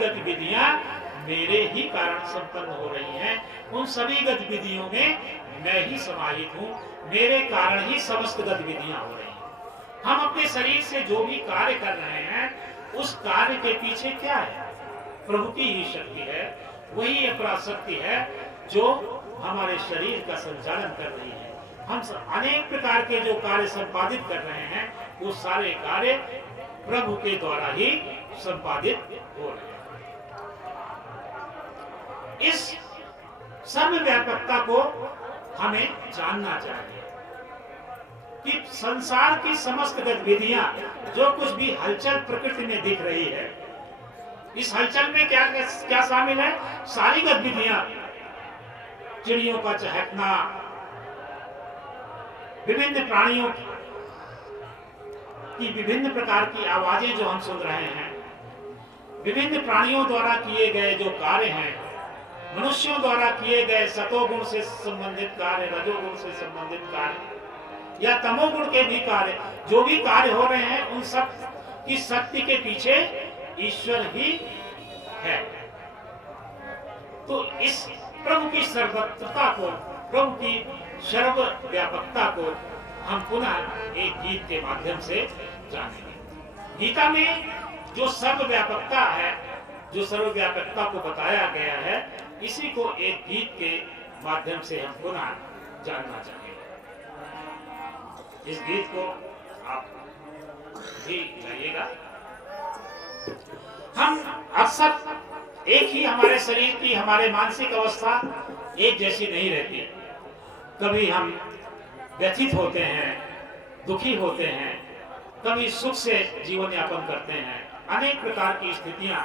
गतिविधियां मेरे ही कारण संपन्न हो रही हैं। उन सभी गतिविधियों में मैं ही समाहित हूँ, मेरे कारण ही समस्त गतिविधियां हो रही हैं। हम अपने शरीर से जो भी कार्य कर रहे हैं उस कार्य के पीछे क्या है? प्रभु की ही शक्ति है, वही अपराशक्ति है जो हमारे शरीर का संचालन कर रही है। हम अनेक प्रकार के जो कार्य संपादित कर रहे हैं वो सारे कार्य प्रभु के द्वारा ही संपादित हो रहे हैं। इस सर्वव्यापकता को हमें जानना चाहिए कि संसार की समस्त गतिविधियां जो कुछ भी हलचल प्रकृति में दिख रही है, इस हलचल में क्या क्या शामिल है? सारी गतिविधियां, चिड़ियों का चहकना, विभिन्न प्राणियों की विभिन्न प्रकार की आवाजें जो हम सुन रहे हैं, विभिन्न प्राणियों द्वारा किए गए जो कार्य हैं, मनुष्यों द्वारा किए गए सतोगुण से संबंधित कार्य, रजोगुण से संबंधित कार्य या तमोगुण के भी कार्य, जो भी कार्य हो रहे हैं उन सब की शक्ति के पीछे ईश्वर ही है। तो इस प्रभु की सर्वत्रता को, प्रभु की सर्वव्यापकता को हम पुनः एक गीत के माध्यम से जानेंगे। गीता में जो सर्वव्यापकता है, जो सर्वव्यापकता को बताया गया है, इसी को एक गीत के माध्यम से हम पुनः जानना चाहेंगे। इस गीत को आप भी गाइएगा। हम अक्सर एक ही हमारे शरीर की, हमारे मानसिक अवस्था एक जैसी नहीं रहती। कभी हम व्यथित होते हैं, दुखी होते हैं, कभी सुख से जीवन यापन करते हैं। अनेक प्रकार की स्थितियां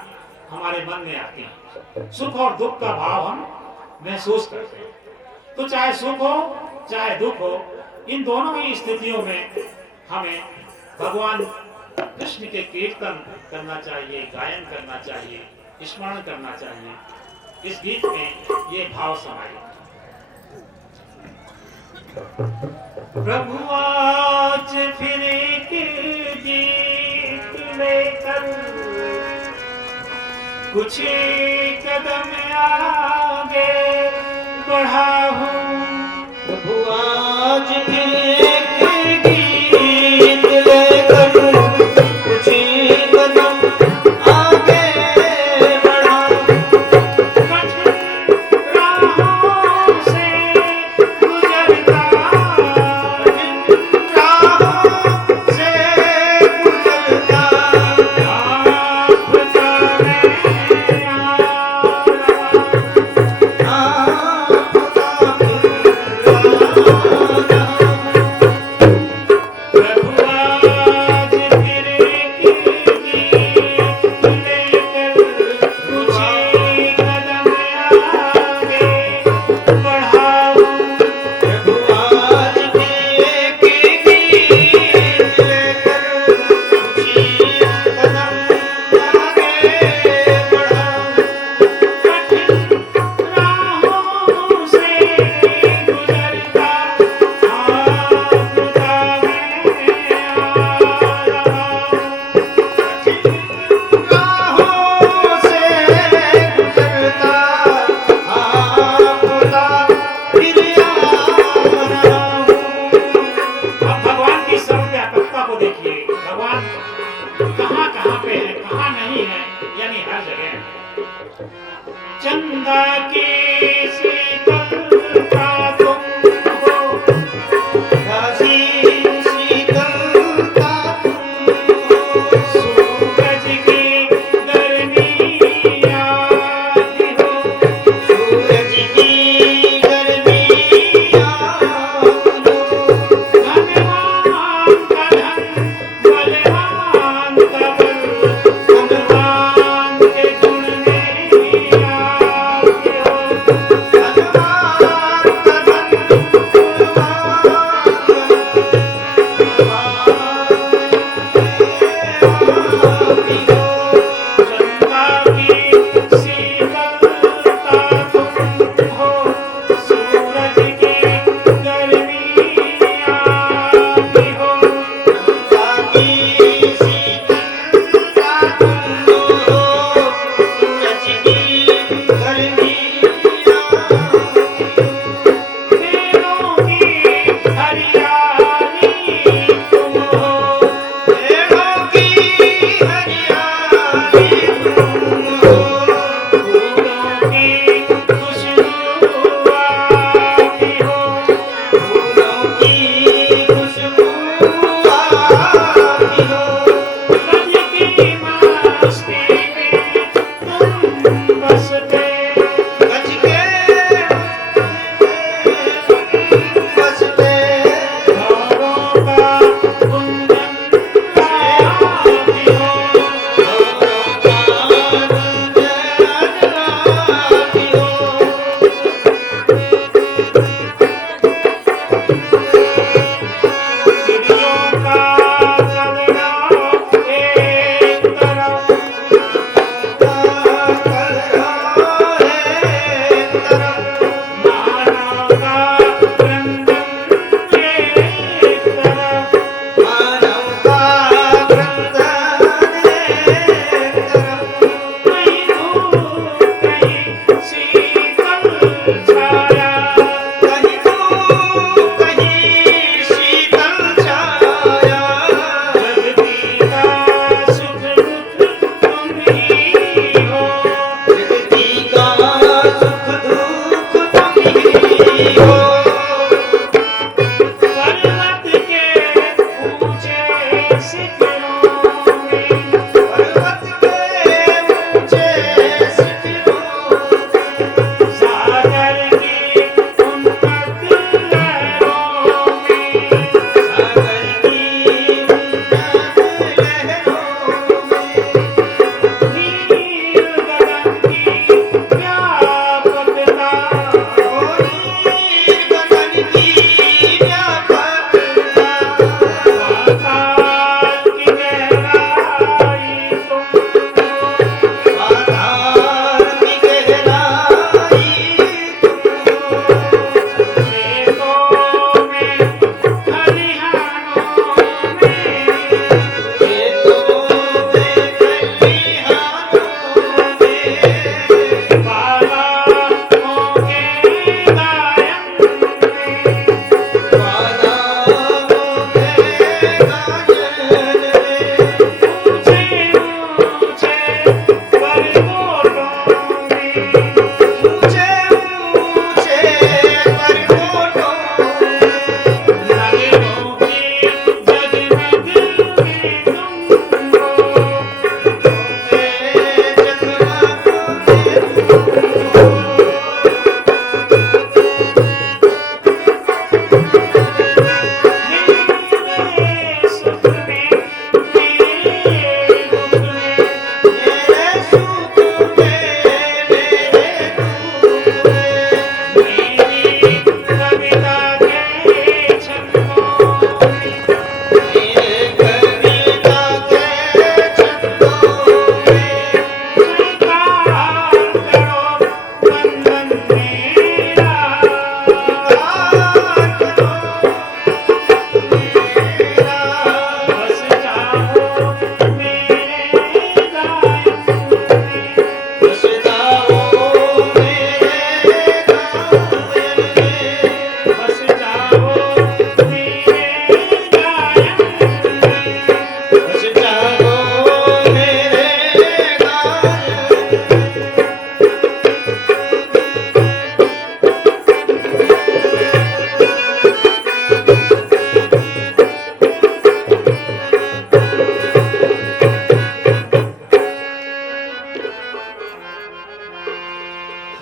हमारे मन में आती हैं। सुख और दुख का भाव हम महसूस करते हैं। तो चाहे सुख हो चाहे दुख हो, इन दोनों ही स्थितियों में हमें भगवान कृष्ण के कीर्तन करना चाहिए, गायन करना चाहिए, स्मरण करना चाहिए। इस गीत में ये भाव समाये। प्रभु आज फिर एक गीत लेकर कुछ कदम आगे बढ़ा हूँ। प्रभु आज फिर एक गीत लेकर कुछ कदम आगे बढ़ा हूँ। कठिन राहों से गुजरता, चंदा के शीतलता तुम हो, राजी शीतलता तुम हो, सूरज की गर्मी आती हो, सूरज की गर्मी आती हो, धनवान का धन, बलवान का बल, धनवान के गुण में आती हो।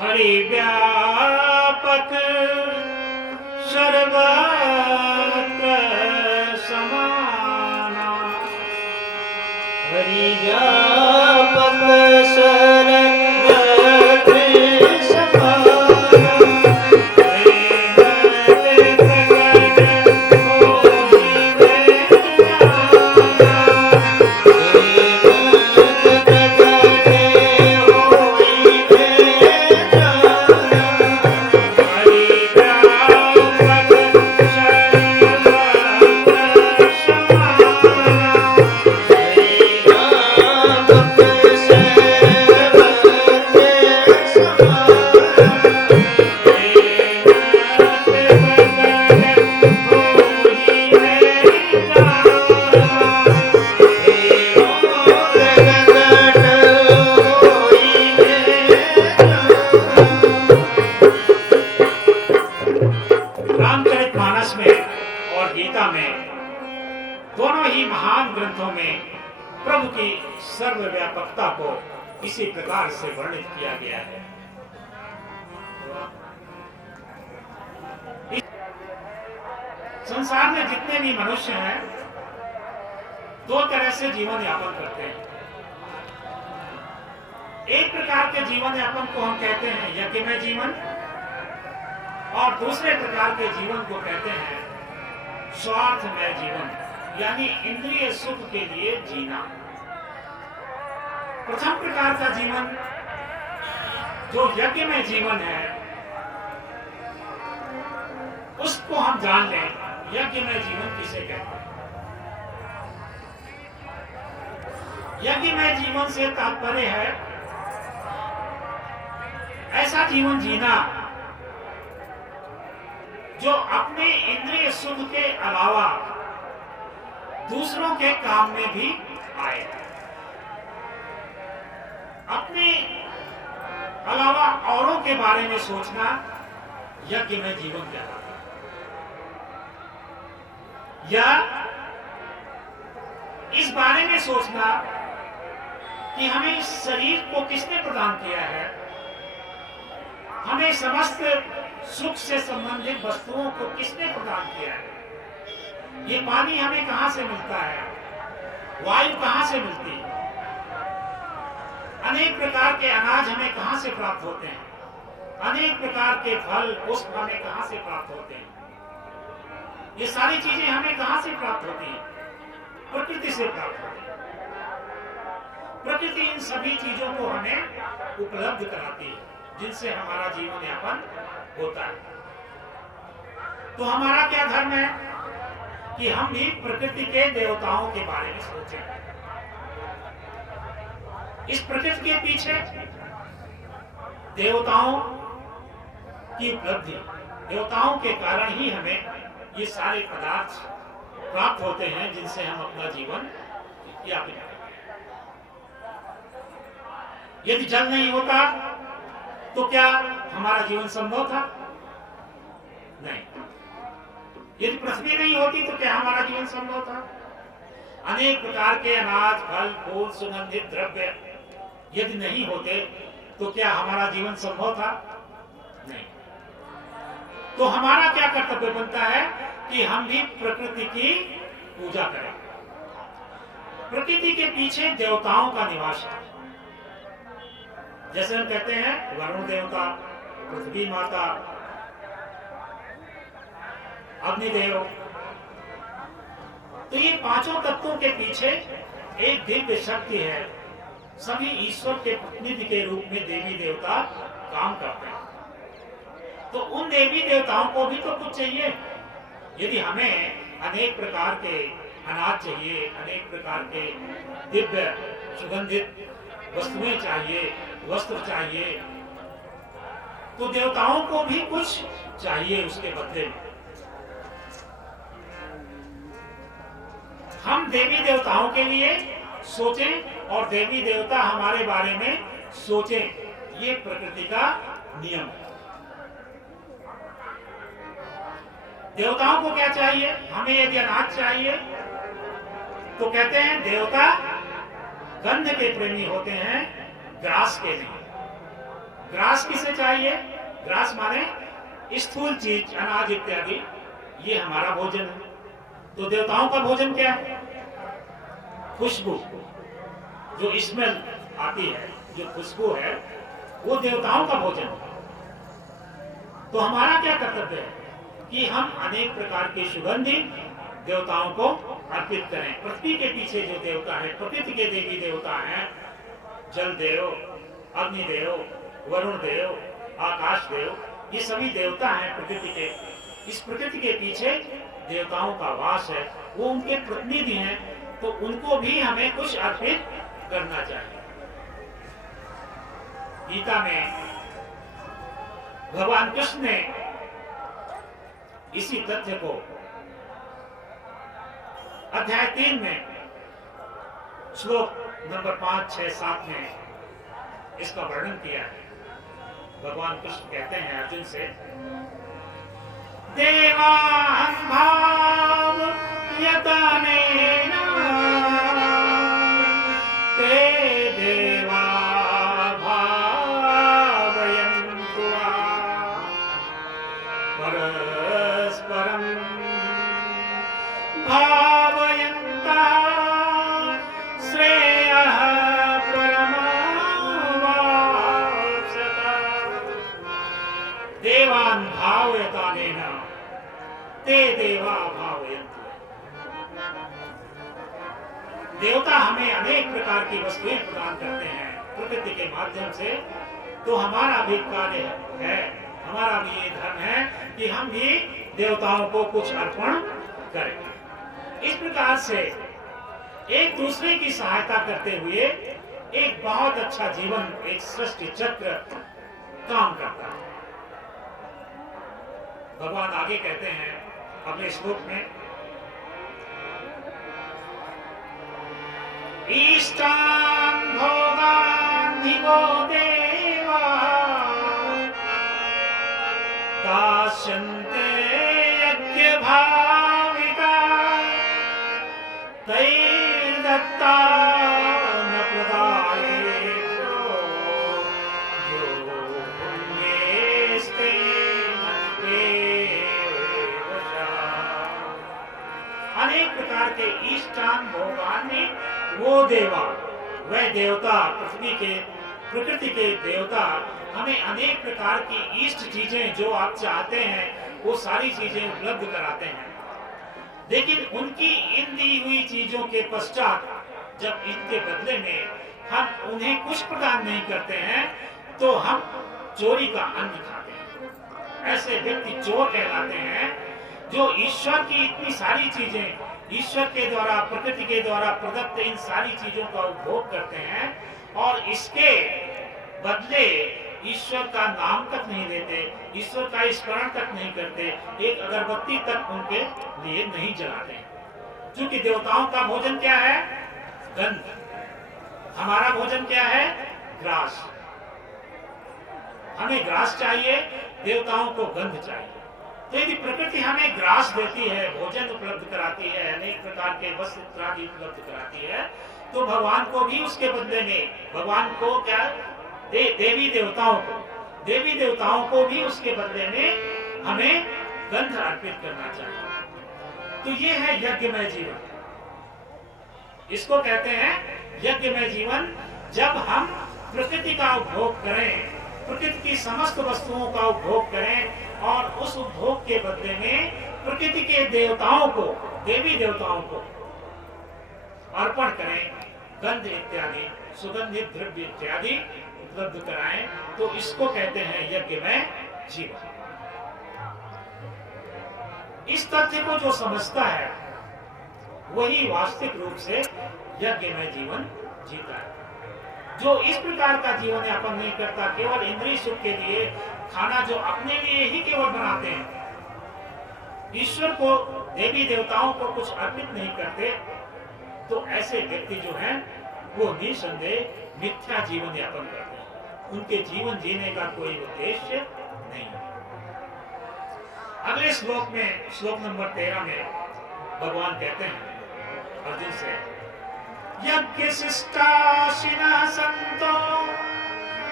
हरि व्यापक सर्वत्र समाना। हरि व्यापक सर्वत्र समाना। रामचरितमानस में और गीता में दोनों ही महान ग्रंथों में प्रभु की सर्वव्यापकता को इसी प्रकार से वर्णित किया गया है। संसार में जितने भी मनुष्य हैं दो तरह से जीवन यापन करते हैं। एक प्रकार के जीवन यापन को हम कहते हैं यज्ञमय जीवन और दूसरे प्रकार के जीवन को कहते हैं स्वार्थमय जीवन, यानी इंद्रिय सुख के लिए जीना। प्रथम प्रकार का जीवन जो यज्ञमय जीवन है उसको हम जान लें। यज्ञमय जीवन किसे कहते हैं? यज्ञमय जीवन से तात्पर्य है ऐसा जीवन जीना जो अपने इंद्रिय सुख के अलावा दूसरों के काम में भी आए, अपने अलावा औरों के बारे में सोचना यज्ञमय जीवन कहलाता है। या इस बारे में सोचना कि हमें इस शरीर को किसने प्रदान किया है, हमें समस्त सुख से संबंधित वस्तुओं को किसने प्रदान किया है, ये पानी हमें कहां से मिलता है, वायु कहां से मिलती है, अनेक प्रकार के अनाज हमें कहां से प्राप्त होते हैं, अनेक प्रकार के फल पुष्प हमें कहां से प्राप्त होते हैं, ये सारी चीजें हमें कहां से प्राप्त होती हैं? प्रकृति से प्राप्त होती है। प्रकृति इन सभी चीजों को हमें उपलब्ध कराती है जिनसे हमारा जीवन यापन होता है। तो हमारा क्या धर्म है कि हम भी प्रकृति के देवताओं के बारे में सोचें। इस प्रकृति के पीछे देवताओं की उपलब्धि, देवताओं के कारण ही हमें ये सारे पदार्थ प्राप्त होते हैं जिनसे हम अपना जीवन यापन करते हैं। यदि जल नहीं होता तो क्या हमारा जीवन संभव था? नहीं। यदि पृथ्वी नहीं होती तो क्या हमारा जीवन संभव था? अनेक प्रकार के अनाज फल फूल सुगंधित द्रव्य यदि नहीं होते तो क्या हमारा जीवन संभव था? नहीं। तो हमारा क्या कर्तव्य बनता है कि हम भी प्रकृति की पूजा करें। प्रकृति के पीछे देवताओं का निवास है। जैसे हम कहते हैं वरुण देवता, पृथ्वी माता, अग्निदेव, तो ये पांचों तत्वों के पीछे एक दिव्य शक्ति है। सभी ईश्वर के प्रतिनिधि के रूप में देवी देवता काम करते हैं। तो उन देवी देवताओं को भी तो कुछ चाहिए। यदि हमें अनेक प्रकार के अनाज चाहिए, अनेक प्रकार के दिव्य सुगंधित वस्तुएं चाहिए, वस्त्र चाहिए, तो देवताओं को भी कुछ चाहिए उसके बदले में। हम देवी देवताओं के लिए सोचें और देवी देवता हमारे बारे में सोचें, ये प्रकृति का नियम है। देवताओं को क्या चाहिए? हमें यदि अनाज चाहिए तो कहते हैं देवता गंध के प्रेमी होते हैं, ग्रास के नहीं। ग्रास किसे चाहिए? ग्रास माने स्थूल चीज, अनाज इत्यादि, ये हमारा भोजन है। तो देवताओं का भोजन क्या है? खुशबू, जो स्मेल आती है, जो खुशबू है, वो देवताओं का भोजन है। तो हमारा क्या कर्तव्य है कि हम अनेक प्रकार की सुगंधि देवताओं को अर्पित करें। पृथ्वी के पीछे जो देवता है, प्रकृति के देवी देवता हैं, जल देव, अग्नि देव, वरुण देव, आकाश देव, ये सभी देवता हैं प्रकृति के। इस प्रकृति के पीछे देवताओं का वास है, वो उनके प्रतिनिधि हैं, तो उनको भी हमें कुछ अर्पित करना चाहिए। गीता में भगवान कृष्ण ने इसी तथ्य को अध्याय 3 में श्लोक नंबर 5, 6, 7 में इसका वर्णन किया है। भगवान कृष्ण कहते हैं अर्जुन से, देवान् भाव यतनेन ते देवा भावयन्तु परस्परं भावयन्तः श्रेयः परमावाप्स्यत। देवान् भावयतानेन ते देवा भावयन्तु। देवता हमें अनेक प्रकार की वस्तुएं प्रदान करते हैं प्रकृति के माध्यम से। तो हमारा भी कार्य है, हमारा भी ये धर्म है कि हम भी देवताओं को कुछ अर्पण करें। इस प्रकार से एक दूसरे की सहायता करते हुए एक बहुत अच्छा जीवन, एक सृष्टि चक्र काम करता है। भगवान आगे कहते हैं अपने श्लोक में, इष्टान् भोगान् धिवो देवा दास्यन्ते यज्ञभाविता तैर्दत्तान् प्रदायेभ्यो यो पुण्येस्तेन देवशः। अनेक प्रकार के इष्टान भोगान में वो देवा, वह देवता, पृथ्वी के प्रकृति के देवता हमें अनेक प्रकार की इष्ट चीजें जो आप चाहते हैं वो सारी चीजें उपलब्ध कराते हैं। लेकिन उनकी इन दी हुई चीजों के पश्चात जब इनके बदले में हम उन्हें कुछ प्रदान नहीं करते हैं तो हम चोरी का अन्न खाते हैं। ऐसे व्यक्ति चोर कहलाते हैं जो ईश्वर की इतनी सारी चीजें, ईश्वर के द्वारा, प्रकृति के द्वारा प्रदत्त इन सारी चीजों का उपभोग करते हैं और इसके बदले ईश्वर का नाम तक नहीं लेते, ईश्वर का स्मरण तक नहीं करते, एक अगरबत्ती तक उनके लिए नहीं जलाते। क्योंकि देवताओं का भोजन क्या है? गंध। हमारा भोजन क्या है? ग्रास। हमें ग्रास चाहिए, देवताओं को गंध चाहिए। तो यदि प्रकृति हमें ग्रास देती है, भोजन उपलब्ध कराती है, अनेक प्रकार के वस्त्र इत्यादि उपलब्ध कराती है, तो भगवान को भी उसके बदले में, भगवान को क्या, देवी देवताओं को भी उसके बदले में हमें गंध अर्पित करना चाहिए। तो ये है यज्ञमय जीवन। इसको कहते हैं यज्ञमय जीवन। जब हम प्रकृति का उपभोग करें, प्रकृति की समस्त वस्तुओं का उपभोग करें और उस उपभोग के बदले में प्रकृति के देवताओं को, देवी देवताओं को अर्पण करें, गंध इत्यादि, सुगंधित द्रव्य इत्यादि उपलब्ध कराएं, तो इसको कहते हैं यज्ञमय जीवन। इस तथ्य को जो समझता है वही वास्तविक रूप से यज्ञमय जीवन जीता है। जो इस प्रकार का जीवन यापन नहीं करता, केवल इंद्रिय सुख के लिए खाना जो अपने लिए ही केवल बनाते हैं, ईश्वर को, देवी देवताओं को कुछ अर्पित नहीं करते, तो ऐसे व्यक्ति जो हैं वो निसंदेह मिथ्या जीवन यापन करते हैं। उनके जीवन जीने का कोई उद्देश्य नहीं है। अगले श्लोक में, श्लोक नंबर 13 में भगवान कहते हैं अर्जुन से, यज्ञ शिष्टाशिनः सन्तो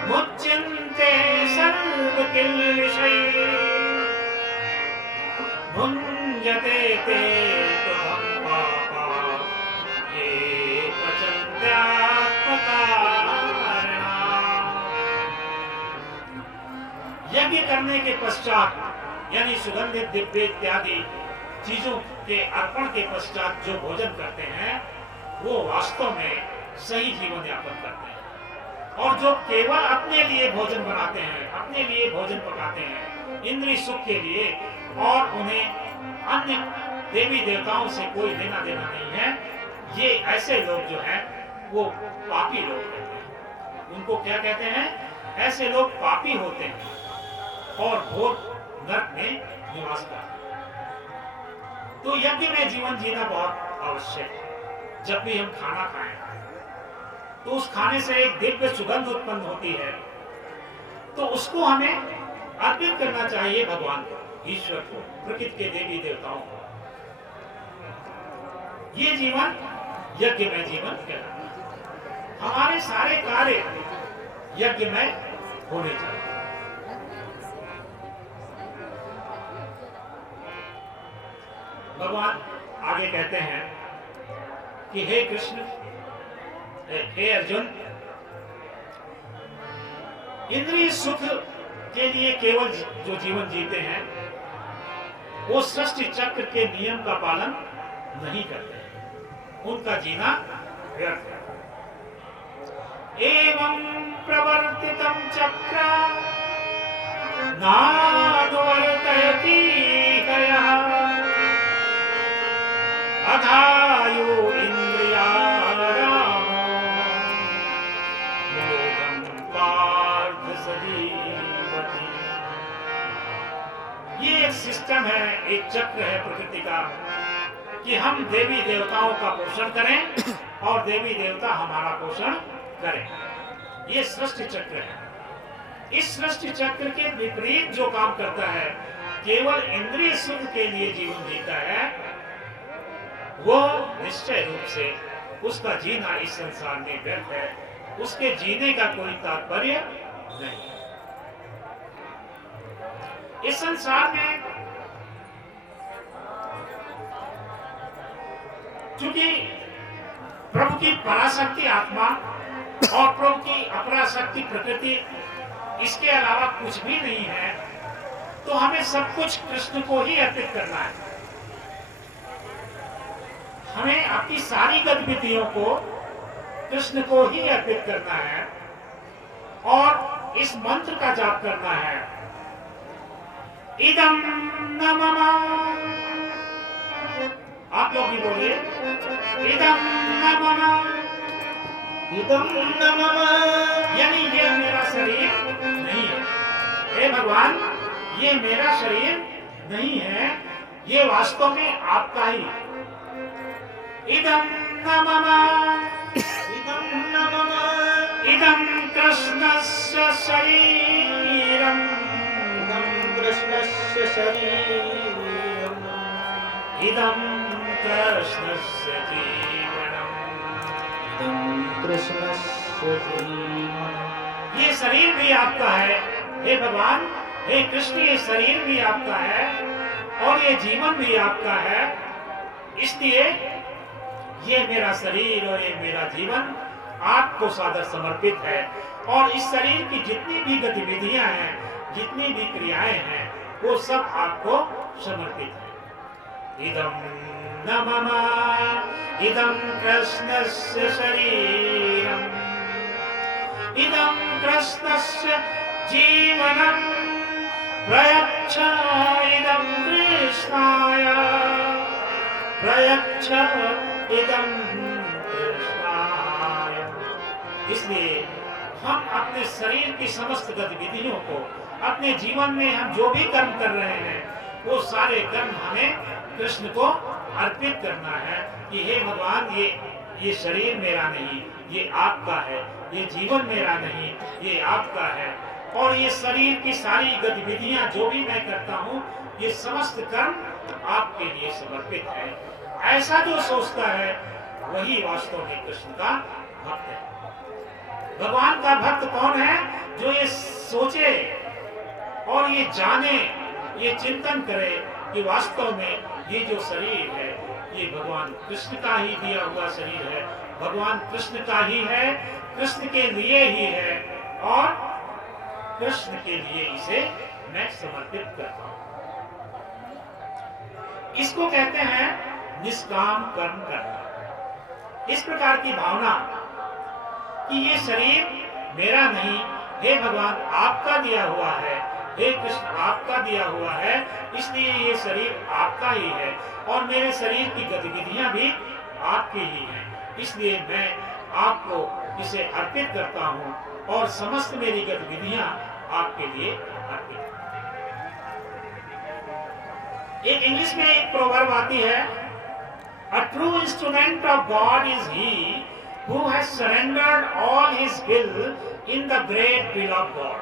मुच्यन्ते सर्वकिल्बिषैः भुञ्जते ते त्वं पापा ये पचन्त्यात्मकारणाः। यज्ञ करने के पश्चात यानी सुगंधित दिव्य इत्यादि चीजों के अर्पण के पश्चात जो भोजन करते हैं वो वास्तव में सही जीवन यापन करते हैं। और जो केवल अपने लिए भोजन बनाते हैं, अपने लिए भोजन पकाते हैं, इंद्रिय सुख के लिए, और उन्हें अन्य देवी देवताओं से कोई लेना देना नहीं है, ये ऐसे लोग जो हैं वो पापी लोग कहते हैं। उनको क्या कहते हैं? ऐसे लोग पापी होते हैं और घोर नरक में निवास करते हैं। तो यज्ञ में जीवन जीना बहुत आवश्यक है। जब भी हम खाना खाएं तो उस खाने से एक दिव्य सुगंध उत्पन्न होती है, तो उसको हमें अर्पित करना चाहिए भगवान को, ईश्वर को, प्रकृति के देवी देवताओं को। ये जीवन यज्ञ में जीवन कहलाता है। हमारे सारे कार्य यज्ञ में होने चाहिए। भगवान आगे कहते हैं कि हे कृष्ण, हे अर्जुन, इंद्रिय सुख के लिए केवल जो जीवन जीते हैं वो सृष्टि चक्र के नियम का पालन नहीं करते हैं, उनका जीना व्यर्थ है। एवं प्रवर्तितं चक्र नानुवर्तयति गयः अधायो इंद्रियारामो मोहं पार्थ सजीवति। ये एक सिस्टम है, एक चक्र है प्रकृति का कि हम देवी देवताओं का पोषण करें और देवी देवता हमारा पोषण करें। ये सृष्टि चक्र है। इस सृष्टि चक्र के विपरीत जो काम करता है, केवल इंद्रिय सुख के लिए जीवन जीता है, वो निश्चय रूप से उसका जीना इस संसार में व्यर्थ है, उसके जीने का कोई तात्पर्य नहीं। इस संसार में चूंकि प्रभु की पराशक्ति आत्मा और प्रभु की अपराशक्ति प्रकृति, इसके अलावा कुछ भी नहीं है, तो हमें सब कुछ कृष्ण को ही अर्पित करना है। हमें अपनी सारी गतिविधियों को कृष्ण को ही अर्पित करना है और इस मंत्र का जाप करना है। इदं न मम, आप लोग भी बोलिए, इदं न मम, इदं न मम, यानी ये मेरा शरीर नहीं है। हे भगवान, ये मेरा शरीर नहीं है, ये वास्तव में आपका ही है। इदं न मम, इदं न मम, इदं कृष्णस्य शरीरम्, इदं कृष्णस्य शरीरम्, इदं कृष्णस्य जीवनम्। इदं कृष्णस्य जीवनम्। ये शरीर भी आपका है हे भगवान, हे कृष्ण, ये शरीर भी आपका है और ये जीवन भी आपका है। इसलिए ये मेरा शरीर और ये मेरा जीवन आपको सादर समर्पित है। और इस शरीर की जितनी भी गतिविधियां हैं, जितनी भी क्रियाएं हैं, वो सब आपको समर्पित है। इदं न मम, इदं कृष्णस्य शरीरम्, इदं कृष्णस्य जीवनम्, प्रयच्छ इदं कृष्णाय, प्रयच्छ इदं कृष्णाय। इसलिए हम अपने शरीर की समस्त गतिविधियों को, अपने जीवन में हम जो भी कर्म कर रहे हैं, वो सारे कर्म हमें कृष्ण को अर्पित करना है कि हे भगवान, ये शरीर मेरा नहीं, ये आपका है, ये जीवन मेरा नहीं, ये आपका है। और ये शरीर की सारी गतिविधियां जो भी मैं करता हूँ, ये समस्त कर्म आपके लिए समर्पित है। ऐसा जो सोचता है वही वास्तव में कृष्ण का भक्त है। भगवान का भक्त कौन है? सोचे और ये जाने, ये चिंतन करे कि वास्तव में ये जो शरीर है ये भगवान कृष्ण का ही दिया हुआ शरीर है, भगवान कृष्ण का ही है, कृष्ण के लिए ही है और कृष्ण के लिए इसे मैं समर्पित करता हूं। इसको कहते हैं निष्काम कर्म करना। इस प्रकार की भावना कि ये शरीर मेरा नहीं, हे भगवान आपका दिया हुआ है, हे कृष्ण आपका दिया हुआ है, इसलिए ये शरीर आपका ही है और मेरे शरीर की गतिविधियां भी आपकी ही हैं, इसलिए मैं आपको इसे अर्पित करता हूं और समस्त मेरी गतिविधियां आपके लिए अर्पित। एक इंग्लिश में एक प्रोवर्ब आती है, A true instrument of God is he who has surrendered all his will in the great will of God.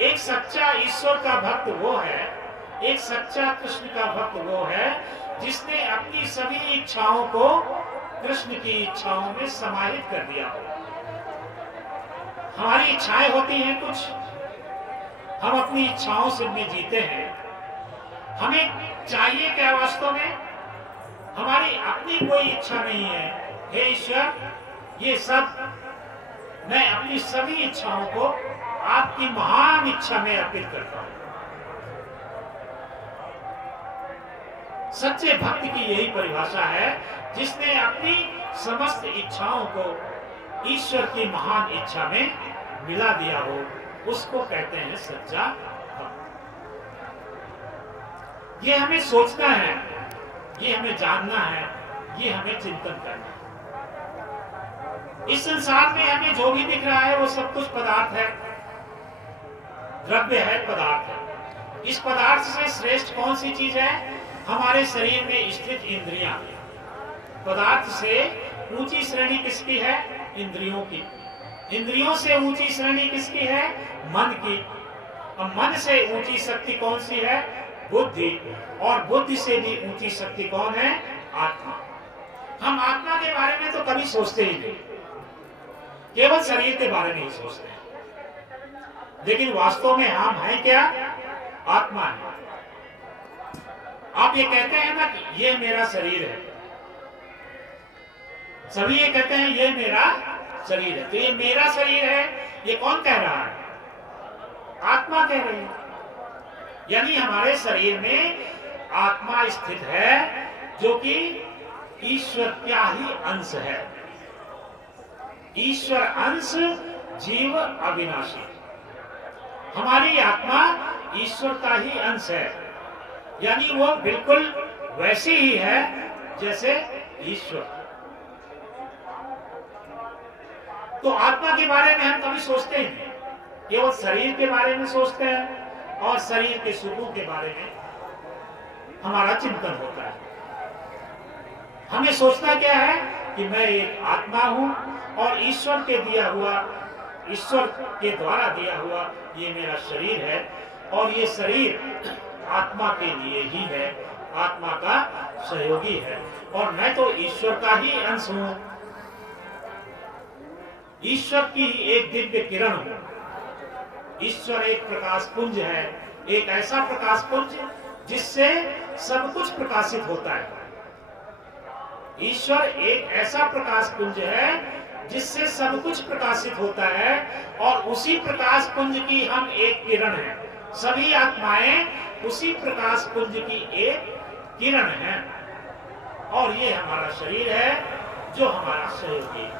एक सच्चा ईश्वर का भक्त वो है, एक सच्चा कृष्ण का भक्त वो है जिसने अपनी सभी इच्छाओं को कृष्ण की इच्छाओं में समाहित कर दिया हो। हमारी इच्छाएं होती हैं कुछ, हम अपनी इच्छाओं से में जीते हैं। हमें चाहिए क्या वास्तव में? हमारी अपनी कोई इच्छा नहीं है। हे ईश्वर, ये सब मैं अपनी सभी इच्छाओं को आपकी महान इच्छा में अर्पित करता हूं। सच्चे भक्त की यही परिभाषा है, जिसने अपनी समस्त इच्छाओं को ईश्वर की महान इच्छा में मिला दिया हो, उसको कहते हैं सच्चा भक्त। ये हमें सोचना है, ये हमें जानना है, ये हमें चिंतन करना है। इस संसार में हमें जो भी दिख रहा है वो सब कुछ पदार्थ है, द्रव्य है, पदार्थ है। इस पदार्थ से श्रेष्ठ कौन सी चीज है? हमारे शरीर में स्थित इंद्रियां। पदार्थ से ऊंची श्रेणी किसकी है? इंद्रियों की। इंद्रियों से ऊंची श्रेणी किसकी है? मन की। और मन से ऊंची शक्ति कौन सी है? बुद्धि। और बुद्धि से भी ऊंची शक्ति कौन है? आत्मा। हम आत्मा के बारे में तो कभी सोचते ही नहीं, केवल शरीर के बारे में ही सोचते हैं। लेकिन वास्तव में हम हैं क्या? आत्मा है। आप ये कहते हैं ना कि ये मेरा शरीर है, सभी ये कहते हैं ये मेरा शरीर है। तो ये मेरा शरीर है, ये कौन कह रहा है? आत्मा कह रही है। यानी हमारे शरीर में आत्मा स्थित है, जो कि ईश्वर का ही अंश है। ईश्वर अंश, जीव अविनाशी। हमारी आत्मा ईश्वर का ही अंश है, यानी वो बिल्कुल वैसी ही है जैसे ईश्वर। तो आत्मा के बारे में हम कभी सोचते ही नहीं, केवल शरीर के बारे में सोचते हैं और शरीर के सुखों के बारे में हमारा चिंतन होता है। हमें सोचना क्या है कि मैं एक आत्मा हूं और ईश्वर के दिया हुआ, ईश्वर के द्वारा दिया हुआ ये मेरा शरीर है और ये शरीर आत्मा के लिए ही है, आत्मा का सहयोगी है और मैं तो ईश्वर का ही अंश हूं, ईश्वर की एक दिव्य किरण हूं। ईश्वर एक प्रकाश पुंज है, एक ऐसा प्रकाश पुंज जिससे सब कुछ प्रकाशित होता है। ईश्वर एक ऐसा प्रकाश पुंज है जिससे सब कुछ प्रकाशित होता है और उसी प्रकाश पुंज की हम एक किरण है। सभी आत्माएं उसी प्रकाश पुंज की एक किरण है और ये हमारा शरीर है जो हमारा सहयोगी है।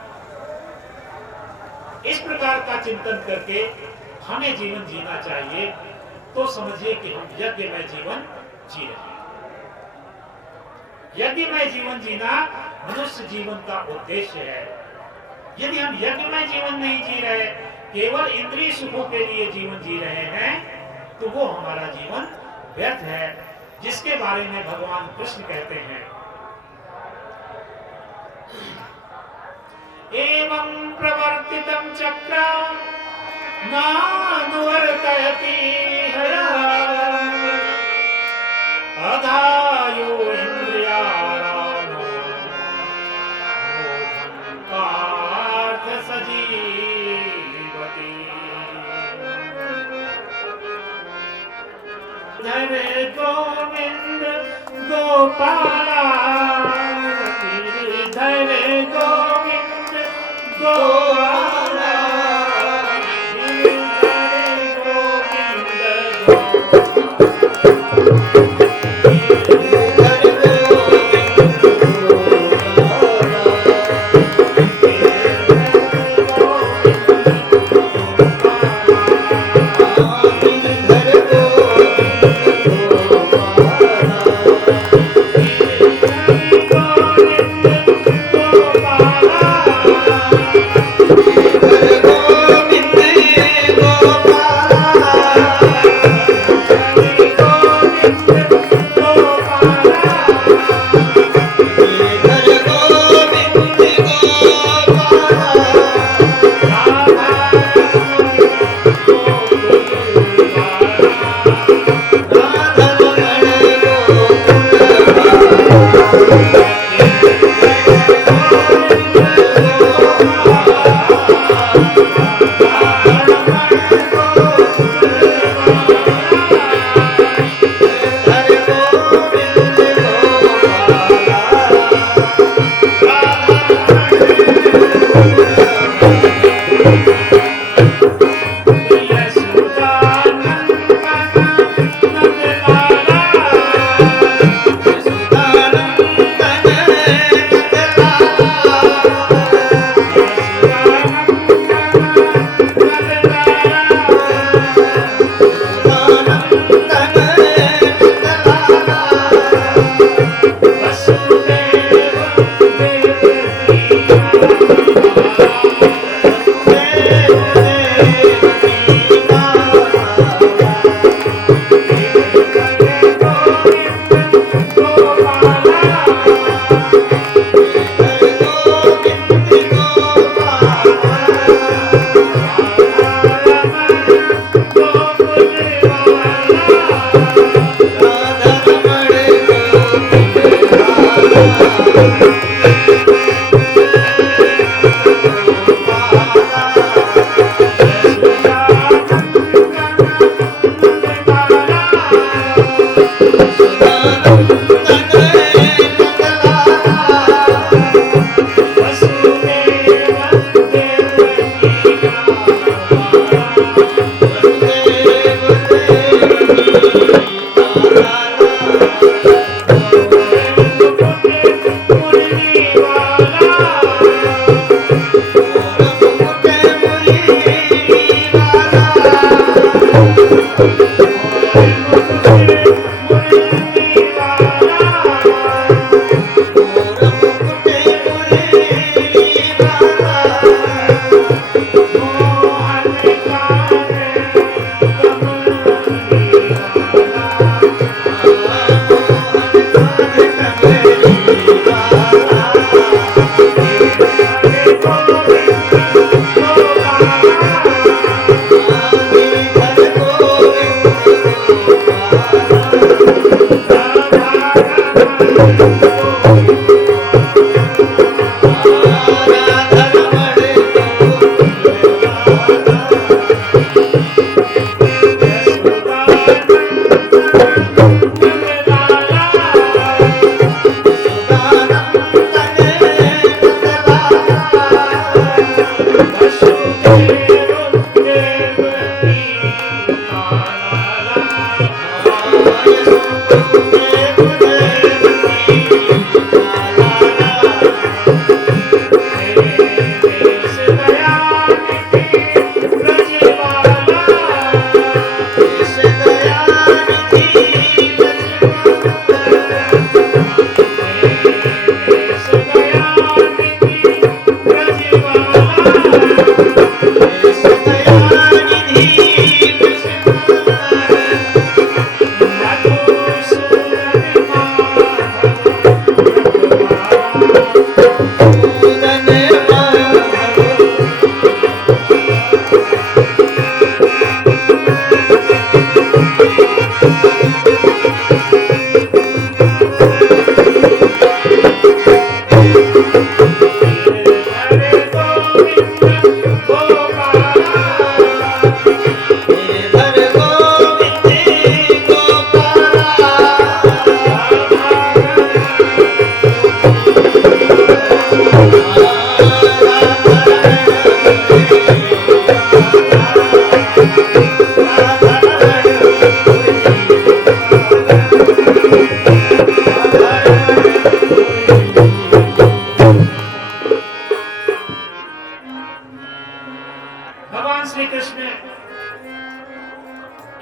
इस प्रकार का चिंतन करके हमें जीवन जीना चाहिए। तो समझिए कि हम यज्ञमय जीवन जी रहे हैं। यज्ञमय जीवन जीना मनुष्य जीवन का उद्देश्य है। यदि हम यज्ञमय जीवन नहीं जी रहे, केवल इंद्रिय सुखों के लिए जीवन जी रहे हैं, तो वो हमारा जीवन व्यर्थ है, जिसके बारे में भगवान कृष्ण कहते हैं, एवं प्रवर्तितं चक्र नानुवर्तयति अधायो इंद्रियारामो मोघं पार्थ सजीवति। गिरधर गोविंद गोपाला गिरधर गोविंद गोपाला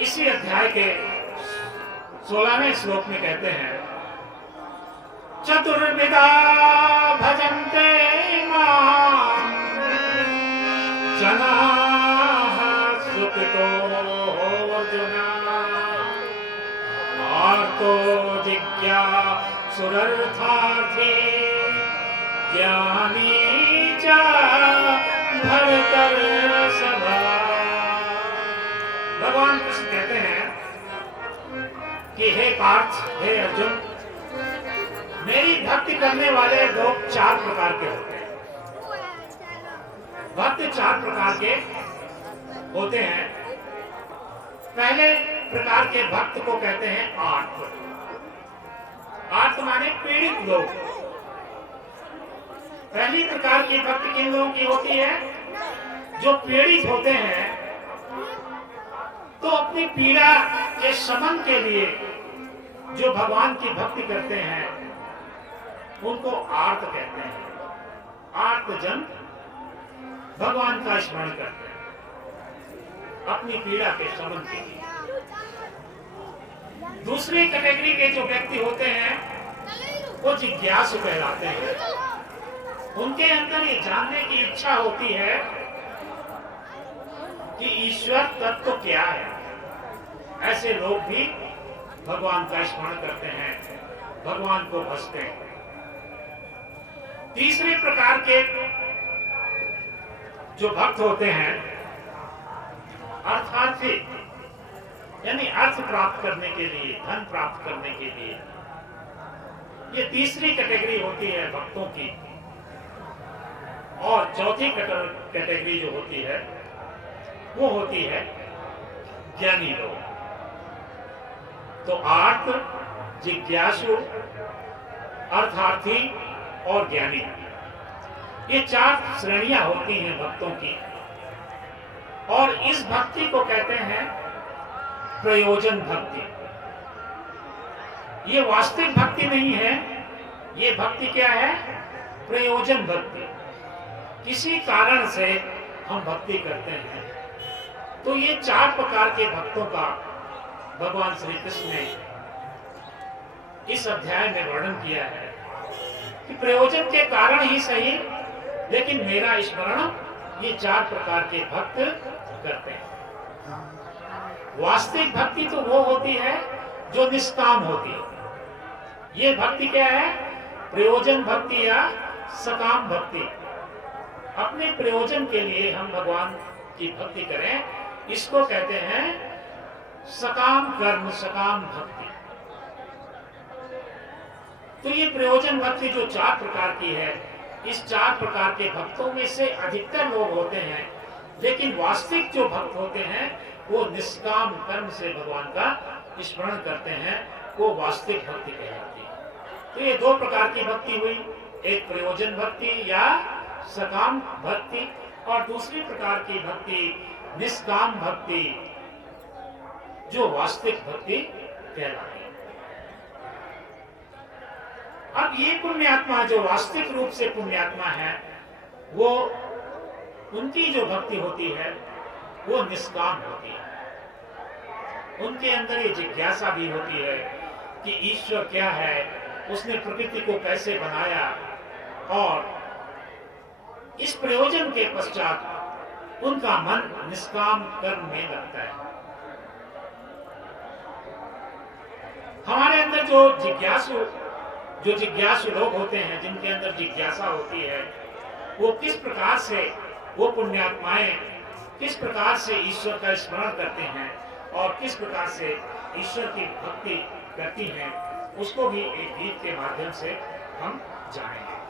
इसी अध्याय के 16वें श्लोक में कहते हैं, चतुर्विधा भजन्ते मां जनाः सुखितो अर्जुना आर्तो जिज्ञासुरर्थार्थी ज्ञानी च भरतर्षभा। भगवान कृष्ण कहते हैं कि हे पार्थ, हे अर्जुन, मेरी भक्ति करने वाले लोग 4 प्रकार के होते हैं। भक्त 4 प्रकार के होते हैं। पहले प्रकार के भक्त को कहते हैं आर्त। आर्त माने पीड़ित लोग। पहली प्रकार की भक्ति किन लोगों की होती है? जो पीड़ित होते हैं, तो अपनी पीड़ा के शमन के लिए जो भगवान की भक्ति करते हैं उनको आर्त कहते हैं। आर्त जन भगवान का स्मरण करते हैं अपनी पीड़ा के शमन के लिए। दूसरी कैटेगरी के जो व्यक्ति होते हैं वो जिज्ञासु कहलाते हैं। उनके अंदर ये जानने की इच्छा होती है कि ईश्वर तत्व क्या है। ऐसे लोग भी भगवान का स्मरण करते हैं, भगवान को भजते हैं। तीसरे प्रकार के जो भक्त होते हैं अर्थार्थी, यानी अर्थ प्राप्त करने के लिए, धन प्राप्त करने के लिए। ये तीसरी कैटेगरी होती है भक्तों की। और चौथी कैटेगरी जो होती है वो होती है ज्ञानी लोग। तो आर्त, जिज्ञासु, अर्थार्थी और ज्ञानी, ये 4 श्रेणियां होती हैं भक्तों की। और इस भक्ति को कहते हैं प्रयोजन भक्ति। ये वास्तविक भक्ति नहीं है। ये भक्ति क्या है? प्रयोजन भक्ति। किसी कारण से हम भक्ति करते हैं। तो ये 4 प्रकार के भक्तों का भगवान श्री कृष्ण ने इस अध्याय में वर्णन किया है कि प्रयोजन के कारण ही सही, लेकिन मेरा स्मरण ये 4 प्रकार के भक्त करते हैं। वास्तविक भक्ति तो वो होती है जो निष्काम होती है। ये भक्ति क्या है? प्रयोजन भक्ति या सकाम भक्ति। अपने प्रयोजन के लिए हम भगवान की भक्ति करें, इसको कहते हैं सकाम कर्म, सकाम भक्ति। तो ये प्रयोजन भक्ति जो 4 प्रकार की है, इस 4 प्रकार के भक्तों में से अधिकतर लोग होते हैं, लेकिन वास्तविक जो भक्त होते हैं वो निष्काम कर्म से भगवान का स्मरण करते हैं, वो वास्तविक भक्ति कहलाती है। तो ये 2 प्रकार की भक्ति हुई, एक प्रयोजन भक्ति या सकाम भक्ति, और दूसरी प्रकार की भक्ति निष्काम भक्ति जो वास्तविक भक्ति कहलाती है। अब ये पुण्यात्मा जो वास्तविक रूप से पुण्यात्मा है, वो उनकी जो भक्ति होती है वो निष्काम होती है। उनके अंदर ये जिज्ञासा भी होती है कि ईश्वर क्या है, उसने प्रकृति को कैसे बनाया, और इस प्रयोजन के पश्चात उनका मन निष्काम कर्म में लगता है। हमारे अंदर जो जिज्ञासु लोग होते हैं, जिनके अंदर जिज्ञासा होती है, वो किस प्रकार से, वो पुण्यात्माएं किस प्रकार से ईश्वर का स्मरण करते हैं और किस प्रकार से ईश्वर की भक्ति करती हैं, उसको भी एक गीत के माध्यम से हम जानेंगे।